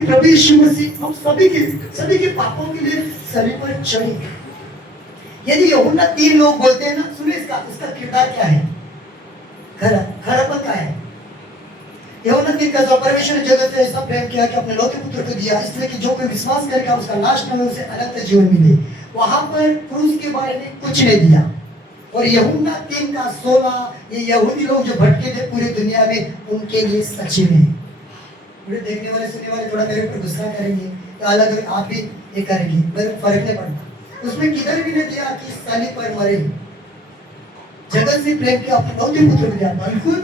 प्रभु यीशु मसीह हम सभी के पापों के लिए सलीब पर चढ़े। यदि यूहन्ना 3 लोग बोलते हैं ना, सुनिए इसका किरदार क्या है, खरापन का है। यूहन्ना 3 का जो परमेश्वर ने जगत से ऐसा प्रेम किया कि अपने लौते पुत्र को दिया, इसलिए कि जो कोई विश्वास करेगा उसका नाश न हो, उसे अनंत जीवन मिले। वहां पर क्रूस के बारे में कुछ नहीं दिया। और यूहन्ना 3 का 16 ये यहूदी लोग जो भटके थे पूरी दुनिया में, उनके लिए सचिव है। पूरे देखने वाले सुनने वाले थोड़ा मेरे ऊपर गुस्सा करेंगे तो अलग आप भी ये करेंगे, मेरे फर्क नहीं पड़ता। उसमें किधर भी नहीं दिया कि साली पर मरे, जगत से प्रेम किया, अपने लौते पुत्र को दिया। बिल्कुल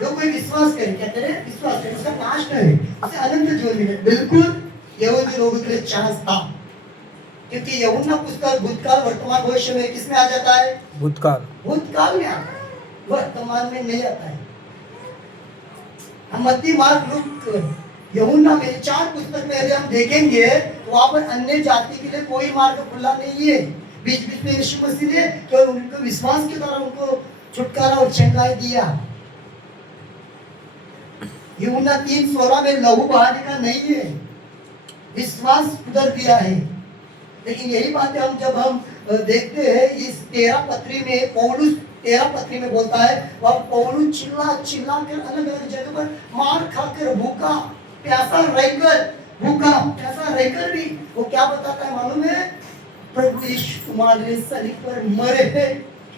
जो कोई विश्वास करे, क्या करे, विश्वास करे, उसका नाश न हो, उसे अनंत जीवन मिले। बिल्कुल यहूदी लोगों के लिए चांस था, क्योंकि यूहन्ना पुस्तक भूतकाल वर्तमान भविष्य में किसमें आ जाता है? भूतकाल में आता है, वर्तमान में नहीं आता है। हम मत्ती, मार्क, लूक, यूहन्ना में 4 पुस्तक में यदि हम देखेंगे तो वहां पर अन्य जाति के लिए कोई मार्ग खुला नहीं है। बीच बीच में यीशु मसीह ने केवल उनके विश्वास के द्वारा उनको छुटकारा और चंगाई दिया। यूहन्ना 3:16 में लहू बहाने का नहीं है, विश्वास उधर दिया है। लेकिन यही बात है, जब हम देखते हैं इस 13 पत्री में, पौलुस 13 पत्री में बोलता है, वह पौलुस चिल्ला कर अलग अलग जगह पर मार खाकर, भूखा प्यासा रहकर भी वो क्या बताता है मालूम है? प्रभु यीशु तुम्हारे सलीब पर मरे हैं,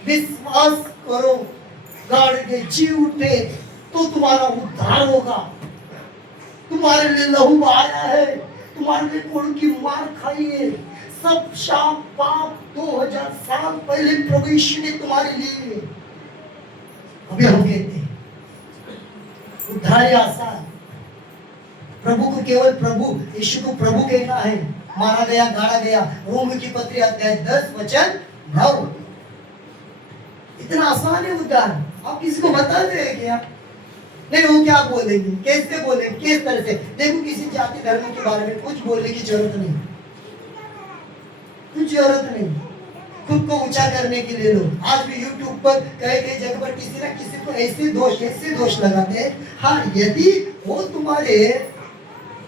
विश्वास करो, गाड़ के जी उठे तो तुम्हारा उद्धार होगा। तुम्हारे लिए लहू बहाया है, तुम्हारे लिए खून की मार खाई है, सब शाप पाप 2000 साल पहले प्रभु यीशु ने तुम्हारे लिए। अभी हम कहते हैं उद्धार आसान, प्रभु को केवल प्रभु, यीशु को प्रभु कहना है। मारा गया, गाड़ा गया, रोम की पत्री अध्याय 10 वचन 9। इतना आसान है उद्धार। आप किसी को बता दे क्या? नहीं, वो क्या बोलेंगे, कैसे बोलेंगे, किस तरह से? देखो, किसी जाति धर्म के बारे में कुछ बोलने की जरूरत नहीं, कुछ जरूरत नहीं। खुद को ऊंचा करने के लिए लोग आज भी YouTube पर कई जगह पर किसी ना किसी को ऐसे दोष लगाते हैं। हाँ, यदि वो तुम्हारे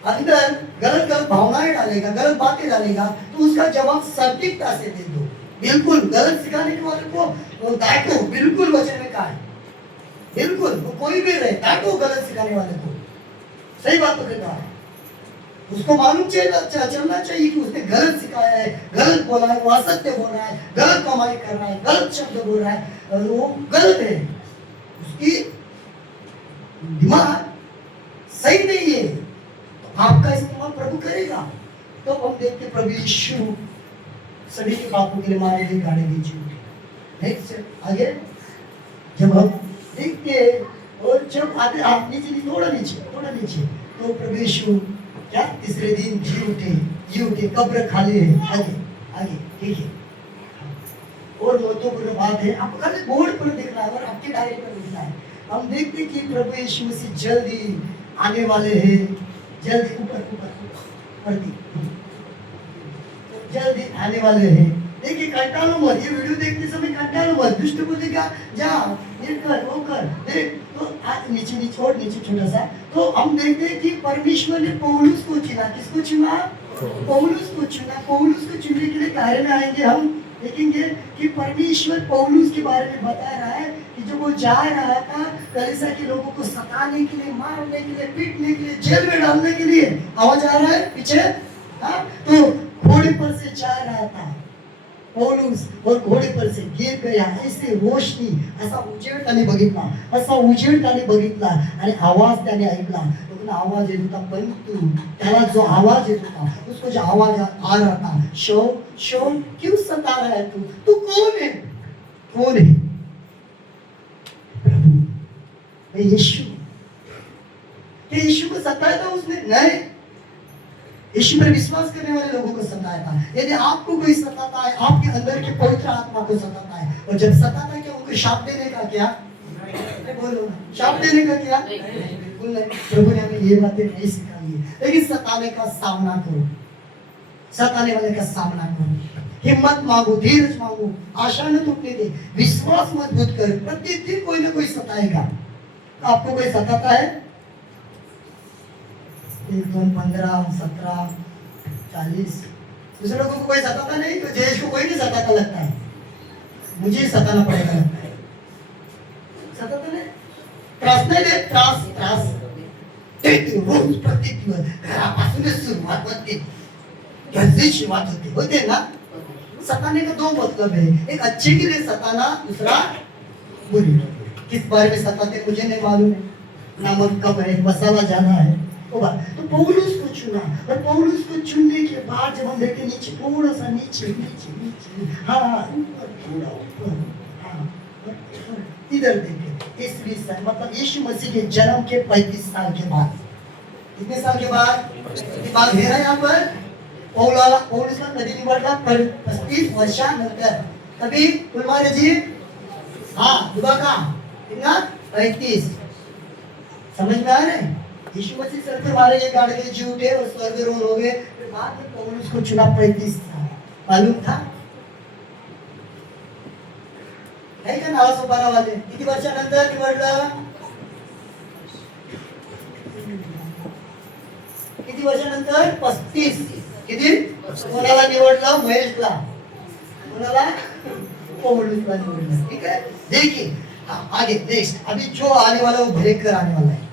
अंदर गलत भावनाएं डालेगा, गलत बातें डालेगा, तो उसका जवाब सटीकता से दे दो। बिल्कुल गलत सिखाने के वाले को डांटो, बिल्कुल वचन में कहा है, बिल्कुल वो कोई भी रहे, डांटो गलत सिखाने वाले को। सही बात तो कहता है, उसको मालूम चलना चाहिए कि उसने गलत सिखाया है, गलत बोला है, वो असत्य बोल रहा है, गलत कमाई कर रहा है, गलत शब्द बोल रहा है, और वो गलत है, उसकी दिमाग सही नहीं है। तो आपका इस्तेमाल प्रभु करेगा। तो हम देखते प्रभु यीशु सभी के पापों के लिए मारे गए, गाड़े गए, जी उठे। आगे जब हम देखते और जब आते, आप नीचे थोड़ा नीचे, तो प्रभु यीशु क्या तीसरे दिन जी उठे, कब्र खाली है। आगे ठीक है। और महत्वपूर्ण बात है, आपको खाली बोर्ड पर देखना है और आपके डायरी पर लिखना है। हम देखते कि प्रभु यीशु मसीह जल्दी आने वाले हैं, जल्दी ऊपर जल्दी आने वाले हैं। देखिए, कंटालो मत, ये वीडियो देखते समय कंटालो मत। दुष्ट बोलेगा जा ये कर वो कर, देख तो आज नीचे और नीचे छोटा सा। तो हम देखते हैं कि परमेश्वर ने पौलुस को चुना। किसको चुना? पौलुस को चुना। पौलुस को चुनने के लिए कार्य में आएंगे, हम देखेंगे कि परमेश्वर पौलुस के बारे में बता रहा है कि जब वो जा रहा था कलीसिया के लोगों को सताने के लिए, मारने के लिए, पीटने के लिए, जेल में डालने के लिए। आवाज आ रहा है पीछे? हाँ, तो घोड़े पर से जा रहा था पौलुस, और घोड़े पर से गिर गया। ऐसे रोशनी, असा उजेड त्याने बघितला आणि आवाज त्याने ऐकला। आवाज येत होता, परंतु त्याला जो आवाज येत होता, उसको जो आवाज आ रहा था, शौल क्यों सता रहा है तू कौन है? प्रभु यीशु। यीशु को सताया था उसने? नहीं, यीशु पर विश्वास करने वाले लोगों को सताया था। यदि आपको कोई सताता है, आपके अंदर के पवित्र आत्मा को सताता है, और जब सताता है, क्या उनको शाप देने का क्या? बोलो, शाप देने का क्या? बिल्कुल नहीं। प्रभु ने हमें ये बातें नहीं सिखाई है। लेकिन सताने का सामना करो, सताने वाले का सामना करो, हिम्मत मांगो, धीरज मांगो, आशा न टूटने दे, विश्वास मजबूत कर। प्रतिदिन कोई ना कोई सताएगा। आपको कोई सताता है? एक 2 15 17 40 दूसरे लोगों को कोई सताता नहीं, तो जयेश को कोई नहीं सताता लगता है, मुझे ही सताना पड़ेगा लगता है। सताता नाही, त्रास नाही देत, त्रास देते रोज प्रत्येक दिवस घरापासूनच सुरुवात होते, घरची सुरुवात होते ना। सताने का 2 मतलब है, एक अच्छे के लिए सताना, दूसरा बुरी। किस बारे में सताते मुझे नहीं मालूम है, नमक कम है, मसाला ज्यादा है, तो पौलुस को चुना, और पौलुस को चुनने के बाद जब हम देखे नीचे, थोड़ा सा नीचे नीचे नीचे, हाँ थोड़ा ऊपर, हाँ इधर देखे 30 साल, मतलब यीशु मसीह के जन्म के 35 साल के बाद, कितने साल के बाद, ये बात है ना यहाँ पर, पौलुसला कधी निवडला 35 वर्षानंतर, तभी कुलमारे जी, हाँ दुबा का कितना 35, समझ में आ रहे हैं? यीशु मसीह सर पे मारे गए, गाड़ गए, जी उठे और स्वर्गारोहण हो गए, फिर बाद में पौलुस को चुना 35 साल, मालूम था? नाही का नाव सोपारा वाले किती वर्षानंतर निवडलं, किती वर्षानंतर 35, किती कोणाला निवडलं, महेशला, कोणाला पौलुसला निवडलं, ठीक है। देखिए आगे नेक्स्ट, अभी जो आने वाला वो भयंकर आने वाला है।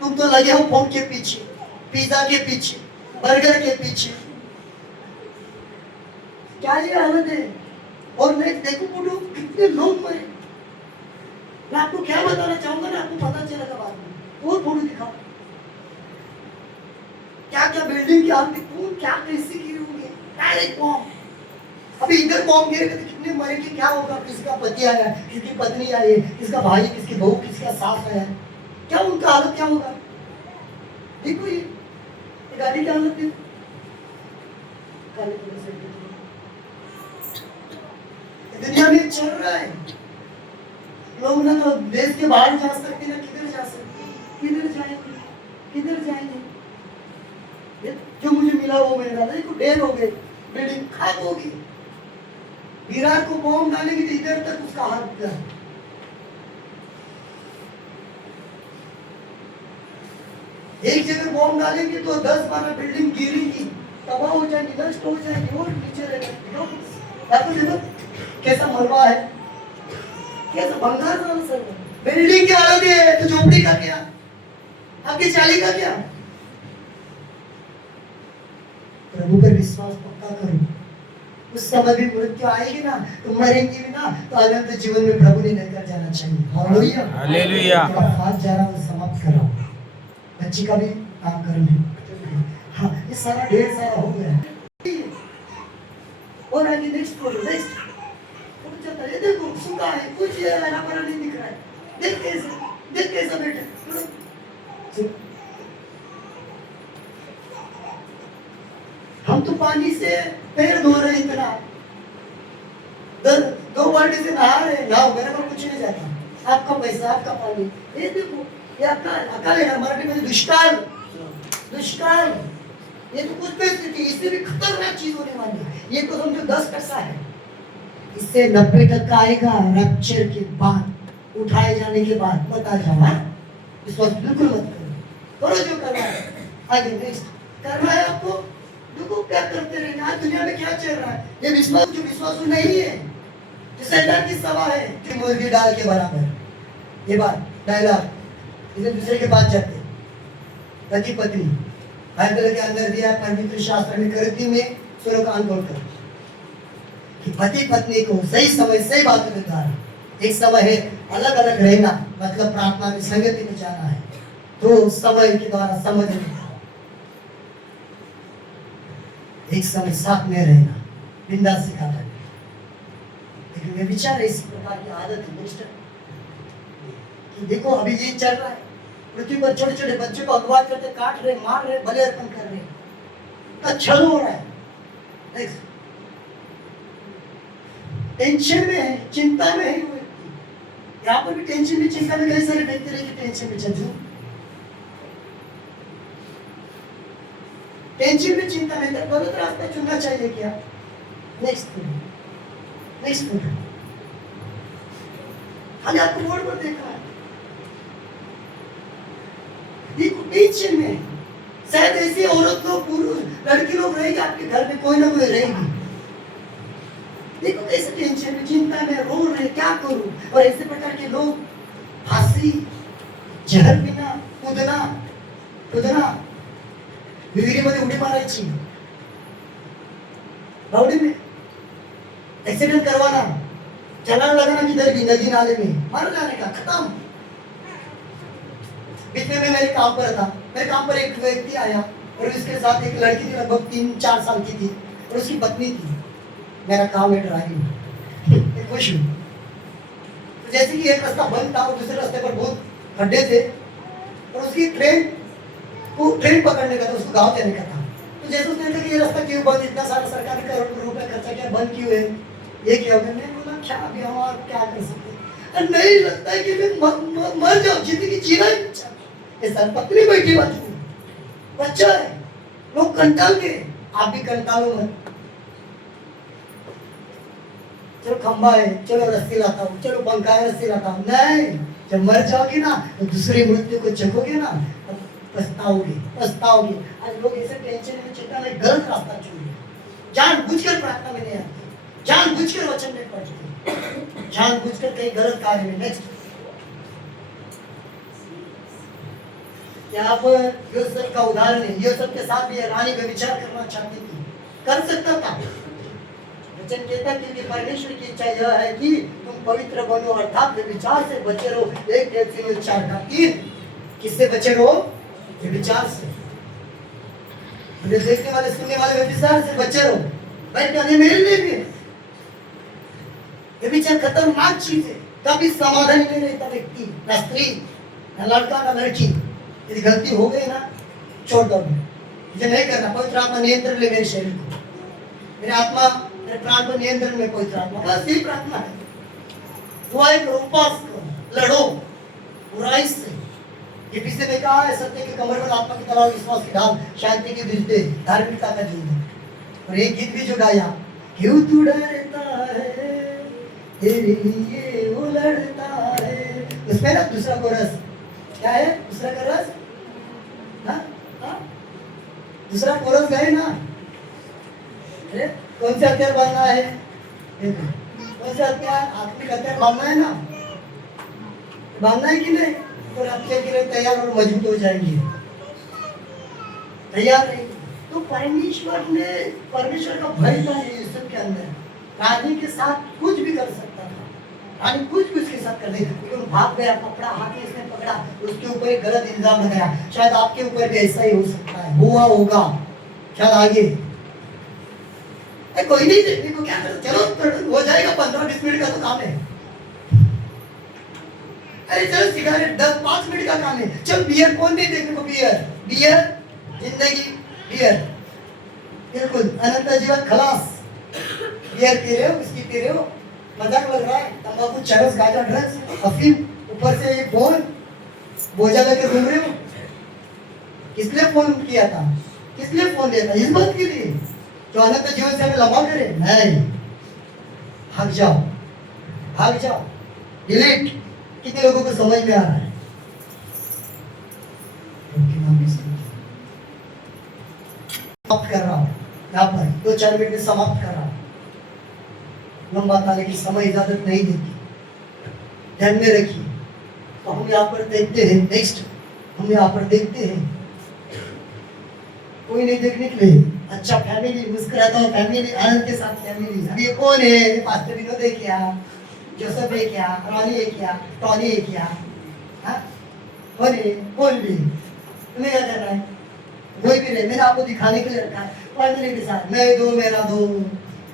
तुम तो लगे हो फोन के पीछे, पिज्जा के पीछे, बर्गर के पीछे, क्या ये हालत है। और मैं देखो फोटो कितने लोग मरे, मैं आपको क्या बताना चाहूंगा ना, आपको पता चलेगा बाद में, वो फोटो दिखाओ, क्या क्या बिल्डिंग की हालत, कौन क्या कैसे गिरे होंगे, डायरेक्ट बॉम्ब। अभी इधर बॉम्ब गिरेगा तो कितने मरेंगे, क्या होगा, किसका पति आया, किसकी पत्नी आई है, किसका भाई, किसकी बहू, किसका सास आया, क्या उनका हालत क्या होगा। देखो ये गाड़ी की हालत देखो, दुनिया में चल रहा है, लोग ना तो देश के बाहर जा सकते ना किधर जा सकते, किधर जाएंगे, किधर जाएंगे। जो मुझे मिला वो मेरा, देखो ढेर हो गए, बिल्डिंग खाक होगी, विराट को बॉम्ब डालेंगे तो इधर तक उसका हाथ गया। एक जगह बॉम्ब डालेंगे तो 10-12 बिल्डिंग गिरेगी, तबाह हो जाएंगी, नष्ट हो जाएंगी, और नीचे रहेगा। देखो कैसा मलबा है, कैसा भंगार वाला सर, बिल्डिंग की हालत है तो झोपड़ी का क्या, आपकी चाली का क्या। प्रभु पर विश्वास पक्का करो, उस समय भी मृत्यु आएगी ना, तो मरेंगे भी ना, तो अनंत जीवन में प्रभु ने लेकर जाना चाहिए। Hallelujah, hallelujah. हाथ जा रहा है, समाप्त करो, बच्ची का भी काम करो। हाँ ये सारा ढेर सारा हो गया, और आगे नेक्स्ट फोटो, नेक्स्ट फोटो चलता है, देखो सूखा है, कुछ हरा भरा नहीं दिख रहा है, देख कैसा बेटा। हम तो पानी से पैर धो रहे, इतना 2 बाल्टी से नहा रहे, नहाओ, मेरे को कुछ नहीं जाता, आपका पैसा, आपका पानी, ये देखो, ये अकाल है ना, मराठी में दुष्काल, दुष्काल, ये तो कुछ भी, इससे भी खतरनाक चीज होने वाली है। ये तो समझो 10% है, इससे 90% आएगा रैप्चर के बाद, उठाए जाने के बाद। मत आ जाओ, विश्वास बिल्कुल मत करो जो करना है। आगे नेक्स्ट करना है आपको, देखो क्या करते रहेंगे। आज दुनिया में क्या चल रहा है, ये विश्वास जो विश्वासु नहीं है, जो शैतान की सभा है, कि मुर्गी डाल के बराबर। ये बात डायलॉग इसे दूसरे के पास जाते, पति पत्नी बाइबल के अंदर दिया पवित्र शास्त्र में, करती में सुनो कान खोलकर, कि पति पत्नी को सही समय सही बातों में कहा। एक समय है अलग अलग रहना, मतलब प्रार्थना में संगति में जाना है, तो समय के द्वारा समझ में, एक समय साथ में रहना, बिंदास सिखाता है। लेकिन मैं विचार इस प्रकार की आदत है मिस्टर, कि देखो अभी ये चल रहा है, पृथ्वी पर छोटे छोटे बच्चों को अगवा करते, काट रहे, मार रहे, बलि अर्पण कर रहे, का छल हो रहा है। टेंशन में है, चिंता में है, यहाँ पर भी टेंशन में, चिंता में, कई सारे व्यक्ति रहे टेंशन में चल, टेंशन में, चिंता में, तो गलत रास्ता चुनना चाहिए क्या। नेक्स्ट खाली आपको बोर्ड पर देखना है, देखो टेंशन में। शायद ऐसी औरत लोग, पुरुष, लड़की लोग रहेगी आपके घर में, कोई ना कोई रहेगी। देखो कैसे टेंशन में, चिंता में, रो रहे, क्या करूं। और ऐसे प्रकार के लोग फांसी, जहर पीना, कूदना, विहिरीमध्ये उडी मारायची, बावड़ी में एक्सीडेंट करवाना, चलान लगाना किधर भी, नदी नाले में, मर जाने का, खत्म। बीच में मैं मेरे काम पर था, मेरे काम पर एक व्यक्ति आया और उसके साथ एक लड़की थी, लगभग 3-4 साल की थी, और उसकी पत्नी थी। मेरा काम है ड्राइविंग, मैं खुश हूँ। तो जैसे कि एक रास्ता बंद था और दूसरे रास्ते पर बहुत खड्डे थे, और उसकी ट्रेन पकड़ने का था, उसको गाँव जाने का था। तो जैसे उसने देखा कि ये रास्ता क्यों बंद, इतना सारा सरकार ने करोड़ों रुपए खर्चा किया, बंद क्यों है, ये क्या हो गया। मैं बोला क्या अभी हम और क्या कर सकते, नहीं लगता है कि मैं मर जाऊं, जिंदगी जीना ही नहीं चाहता। ये सर पत्नी बैठी बाजू में, बच्चा है, लोग कंटाल के, आप भी कंटालो मत। चलो खंबा है, चलो रस्सी लाता हूँ, चलो पंखा है, रस्सी लाता हूँ, नहीं। जब मर जाओगे ना तो दूसरी मृत्यु को चखोगे ना, पछताओगे। आज लोग ऐसे टेंशन में, चिंता में, गलत रास्ता चुन लिया, जानबूझकर प्रार्थना में नहीं आते, जानबूझकर वचन नहीं पढ़ते, जानबूझकर कहीं गलत कार्य में। नेक्स्ट, यहाँ पर यूसुफ का उदाहरण है। यूसुफ के साथ भी रानी का विचार करना चाहती थी, कर सकता था। वचन कहता है कि परमेश्वर की इच्छा यह है कि तुम पवित्र बनो, अर्थात विचार से बचे रहो। 1 किससे बचे रहो? विचार से। देखने वाले, सुनने वाले विचार से बचे रहो। भाई मेरे लिए भी ये विचार खतरनाक चीज है। कभी समाधान नहीं रहता व्यक्ति, ना स्त्री, ना लड़का, ना लड़की। यदि गलती हो गई ना, छोड़ दो, मुझे नहीं करना। पवित्र आत्मा नियंत्रण ले मेरे शरीर को, मेरे आत्मा, मेरे प्राण को नियंत्रण में। पवित्र आत्मा बस यही प्रार्थना है। दुआएं करो, उपवास करो, लड़ो बुराई से। ये पीछे में कहा है, सत्य के कमर में आत्मा की तलवार, विश्वास की ढाल, शांति की दृष्टि, धार्मिकता का जीवन। और एक गीत भी जो गाया, क्यों तू डरता है, तेरे लिए वो लड़ता है। उसमें ना दूसरा कोरस क्या है? दूसरा कोरस, दूसरा कोरस गाए ना। अरे कौन से हथियार बांधना है? कौन से हथियार? आत्मिक हथियार बांधना है ना, बांधना है कि नहीं? तो रक्षा के लिए तैयार और मजबूत हो जाएंगे। तैयार नहीं तो परमेश्वर का भय था यूसुफ के अंदर। रानी के साथ कुछ भी कर सकता था, रानी कुछ भी उसके साथ कर देगी, क्यों भाग गया, पकड़ा, हाथी इसने पकड़ा, उसके ऊपर एक गलत इल्जाम लगाया। शायद आपके ऊपर भी ऐसा ही हो सकता है, हुआ होगा शायद आगे। कोई नहीं देखने को, क्या कर, चलो हो जाएगा, 15-20 मिनट का तो काम है। अरे चलो सिगारेट 10-5 मिनट का काम है। चल बियर, कौन नहीं देखने को? बियर जिंदगी, बियर बिल्कुल अनंत जीवन खलास। बियर पी रहे हो, विस्की पी रहे हो, मजाक लग रहा है, तंबाकू, चरस, गांजा, ड्रग्स, अफीम, ऊपर से ये फोन बोझा लेके घूम रहे हो। किस लिए फोन किया था? किस लिए फोन लिया था? इस बात के लिए जो अनंत जीवन से हमें लंबा करे? नहीं, भाग जाओ, डिलीट। कितने लोगों को समझ में आ रहा है? समाप्त कर रहा हूं, यहाँ पर 2-4 मिनट में समाप्त कर रहा हूं। लंबा था लेकिन समय इजाजत नहीं देती, ध्यान में रखिए। तो हम यहाँ पर देखते हैं, नेक्स्ट हम यहाँ पर देखते हैं, कोई नहीं देखने के लिए, अच्छा फैमिली, मुस्कुराता हुआ फैमिली, आनंद के साथ फैमिली। अभी ये कौन है? पास्टर विनोद है क्या, जोसेफ है क्या, रॉनी है क्या, टॉनी है क्या? कौन है? कौन भी? तुम्हें क्या करना है? कोई भी नहीं, मैंने आपको दिखाने के लिए रखा है। फैमिली के साथ मैं दो, मेरा दो,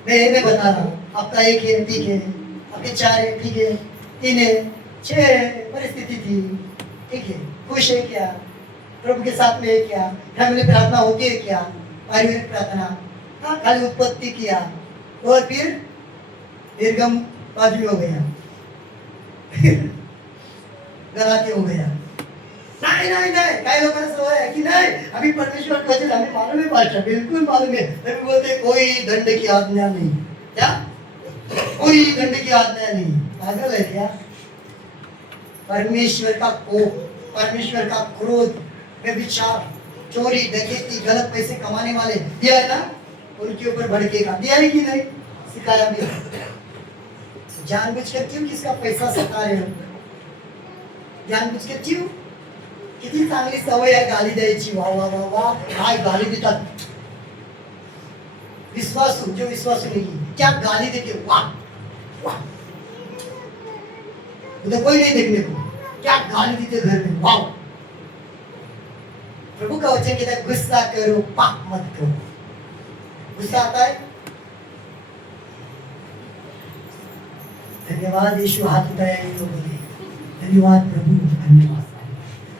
मैं इन्हें बता रहा हूँ। आपका 1 है, ठीक है, आपके 4 है, ठीक है, 3 है, 6 है, परिस्थिति थी, ठीक है, खुश है क्या, प्रभु के साथ में है क्या, फैमिली प्रार्थना होती है क्या, पारिवारिक प्रार्थना, खाली उत्पत्ति किया और फिर दीर्घम बाद में हो गया, गलाती हो गया। नहीं, कई लोगों ने सोचा है कि नहीं, अभी परमेश्वर को वचन हमें मालूम है, पास्टर बिल्कुल मालूम है, फिर बोलते कोई दंड की आज्ञा नहीं। क्या? कोई दंड की आज्ञा नहीं। पागल है क्या? परमेश्वर का कोप, परमेश्वर का क्रोध व्यभिचार, चोरी, डकैती, गलत पैसे कमाने वाले दिया है ना, उनके ऊपर भड़केगा। दिया है कि नहीं? सिखाया भी। जानबूझ कर क्यों किसका पैसा सता रहे हो? जानबूझ कर क्यों? किती चांगली सवय आहे गाली द्यायची, वा वा वा वा, काय गाली देतात। विश्वासू, जो विश्वासू नहीं, क्या गाली देते, वाह वाह, उधर कोई नहीं देखने को, क्या गाली देते घर में, वाह। प्रभु का वचन कहता है गुस्सा करो, पाप मत करो। गुस्सा आता है, धन्यवाद यीशु, हाथ उठाया इन लोगों ने, धन्यवाद प्रभु, धन्यवाद।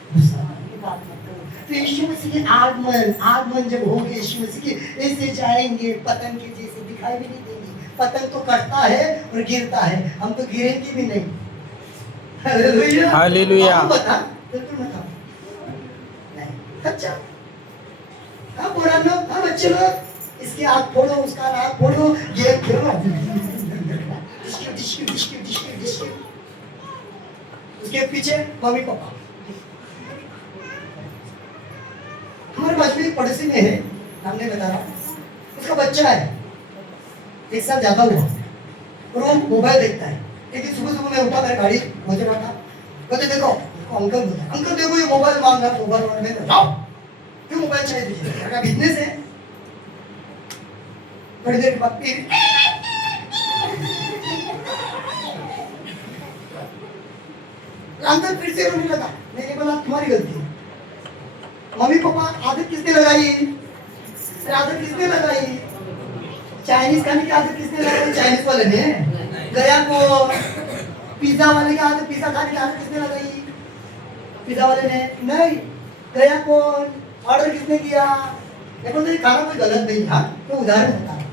गुस्सा की बात मत करो। तो यीशु मसीह के आगमन जब होंगे, यीशु मसीह के ऐसे जाएंगे, पतंग के जैसे दिखाई भी नहीं देंगे। पतंग तो कटता है और गिरता है, हम तो गिरेंगे भी नहीं। Hallelujah, hallelujah. बता बिल्कुल बता नहीं। अच्छा, हाँ पुराना, हाँ बच्चे लोग, इसकी आँख फोड़ो, उसका नाक फोड़ो, गेम खेलो, डिस्की डिस्की डिस्की डिस्की डिस्की, उसके पीछे मम्मी पापा। हमारे बाजू में एक पड़ोसी में है, हमने बता रहा, उसका बच्चा है, 1 साल ज्यादा हुआ, और वो मोबाइल देखता है। एक दिन सुबह सुबह मैं उठा, मेरी गाड़ी मुझे रखा, कहते देखो अंकल बोला, अंकल देखो ये मोबाइल मांग रहा, मोबाइल में लाओ, क्यों मोबाइल चाहिए तुझे? क्या बिजनेस है? थोड़ी देर के बाद फिर अंकल फिर से रोने लगा। मैंने बोला तुम्हारी गलती है, मम्मी पापा आदत किसने लगाई? आदत किसने लगाई? चाइनीज खाने की आदत किसने लगाई? चाइनीज वाले ने। गया को पिज्जा वाले की आदत, पिज्जा खाने की आदत किसने लगाई? पिज्जा वाले ने नहीं। गया कौन? ऑर्डर किसने किया? देखो तो ये खाना कोई गलत नहीं था, तो उदाहरण होता है,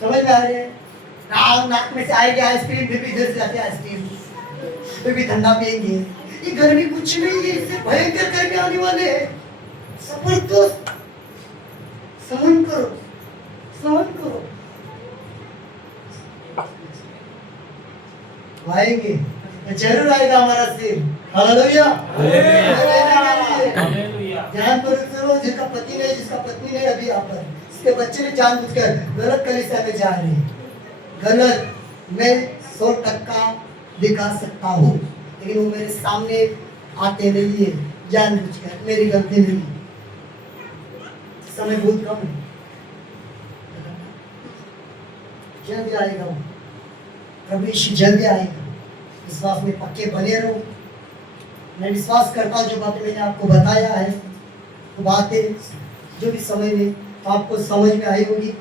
समझ में आ रही है? नाक में से आएगी आइसक्रीम, फिर भी इधर से जाती है आइसक्रीम, फिर भी ठंडा पिएंगे। ये गर्मी कुछ नहीं है, इससे भयंकर गर्मी आने वाले है। सब्र तो सहन करो, सहन करो, आएंगे, जरूर आएगा हमारा सिर। हालेलुया, ध्यान पर करो, जिसका पति नहीं, जिसका पत्नी नहीं अभी यहाँ पर, इसके बच्चे ने जानबूझकर गलत कलीसिया में जा रहे हैं। गलत, मैं 100% दिखा सकता हूँ, लेकिन वो मेरे सामने आते नहीं है जानबूझकर, मेरी गलती नहीं। समय बहुत कम है, जल्दी आएगा वो, प्रभु यीशु जल्दी आएगा। विश्वास में पक्के बने रहो। मैं विश्वास करता हूँ जो बातें मैंने आपको बताया है, वो बातें जो भी समय में आपको समझ में आई होगी।